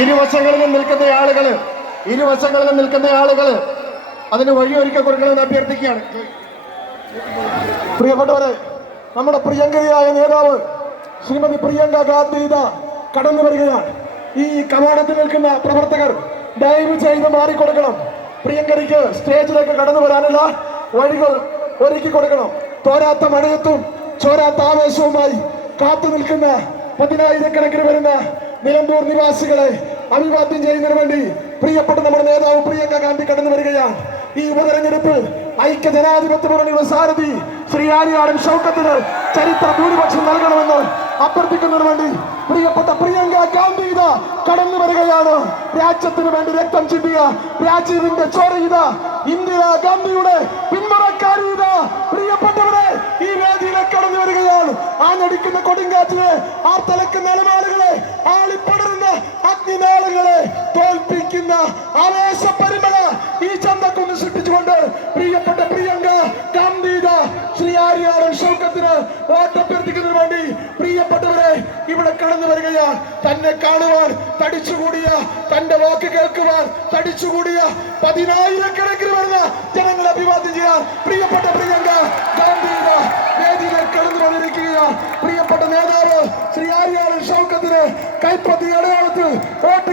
ഇരുവശങ്ങളിലും നിൽക്കുന്ന ആളുകള് അതിന് വഴിയൊരുക്കി കൊടുക്കണമെന്ന് അഭ്യർത്ഥിക്കുകയാണ്. പ്രിയപ്പെട്ടവരെ, നമ്മുടെ പ്രിയങ്കരിയായ നേതാവ് ശ്രീമതി പ്രിയങ്ക ഗാന്ധി കടന്നു വരികയാണ്. ഈ കവാടത്തിൽ നിൽക്കുന്ന പ്രവർത്തകർ ദയവ് ചെയ്ത് മാറിക്കൊടുക്കണം. പ്രിയങ്കരിക്ക് സ്റ്റേജിലേക്ക് കടന്നു വരാനുള്ള വഴികൾ ഒരുക്കി കൊടുക്കണം. തോരാത്ത മഴയത്തും ചോരാത്ത ആവേശവുമായി കാത്തു നിൽക്കുന്ന പതിനായിരക്കണക്കിന് വരുന്ന നിലമ്പൂർ നിവാസികളെ അഭിവാദ്യം ചെയ്യുന്നതിന് വേണ്ടി പ്രിയപ്പെട്ട നമ്മുടെ നേതാവ് പ്രിയങ്ക ഗാന്ധി കടന്നു വരികയാണ്. ഈ ഉപതെരഞ്ഞെടുപ്പ് ഐക്യ ജനാധിപത്യ മുന്നണിയുടെ സാരഥി ശ്രീ ആര്യാടൻ ഷൗക്കത്തിന് ചരിത്ര ഭൂരിപക്ഷം നൽകണമെന്ന് അഭ്യർത്ഥിക്കുന്നതിന് വേണ്ടി പ്രിയപ്പെട്ട പ്രിയങ്ക ഗാന്ധി കടന്നു വരികയാണ്. രാജ്യത്തിന് വേണ്ടി രക്തം ചിന്തിയ രാജീവിന്റെ ചോര ഇന്ദിരാ ഗാന്ധിയുടെ പിന്മുറക്കാരി പ്രിയപ്പെട്ടവരെ ഈ വേദിയിലേക്ക് കടന്നു വരികയാണ്. ആഞ്ഞടിക്കുന്ന കൊടുങ്കാറ്റിനെ, ആ തലക്കുന്ന അലമാലകളെ, ആളിപ്പടരുന്ന അഗ്നിനാളങ്ങളെ തോൽപ്പിക്കുന്ന ആവേശ പരിമള ഈ ചന്തക്കുന്ന് സൃഷ്ടിച്ചുകൊണ്ട് പ്രിയപ്പെട്ട പ്രിയങ്ക ഗാന്ധി ശ്രീ ആര്യാടൻ ഷൗക്കത്തിന് വോട്ടഭ്യർത്ഥിക്കുന്നതിന് വേണ്ടി പ്രിയപ്പെട്ടവരെ ഇവിടെ കടന്നു വരികയാണ്. തന്നെ കാണുവാൻ തടിച്ചുകൂടിയ, തന്റെ വാക്ക് കേൾക്കുവാൻ തടിച്ചുകൂടിയ പതിനായിരക്കണക്കിന് വരുന്ന ജനങ്ങളെ അഭിവാദ്യം ചെയ്യാൻ പ്രിയപ്പെട്ട പ്രിയങ്ക ഗാന്ധി വേദിയിലേക്ക് കടന്നു വന്നിരിക്കുകയാണ്. പ്രിയപ്പെട്ട നേതാവ് ശ്രീ ആര്യാടൻ ഷൗക്കത്തിന് കൈപ്പത്തി അടയാളത്തിൽ വോട്ട്